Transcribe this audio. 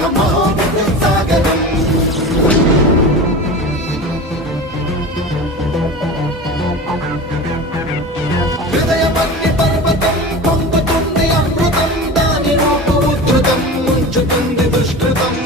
స్నేహం మహోన్నతం సాగరం. హృదయమగ్ని పర్వతం పొంగుతుంది అమృతం, దాని రూపు ఉద్ధృతం ముంచుతుంది దుష్కృతం.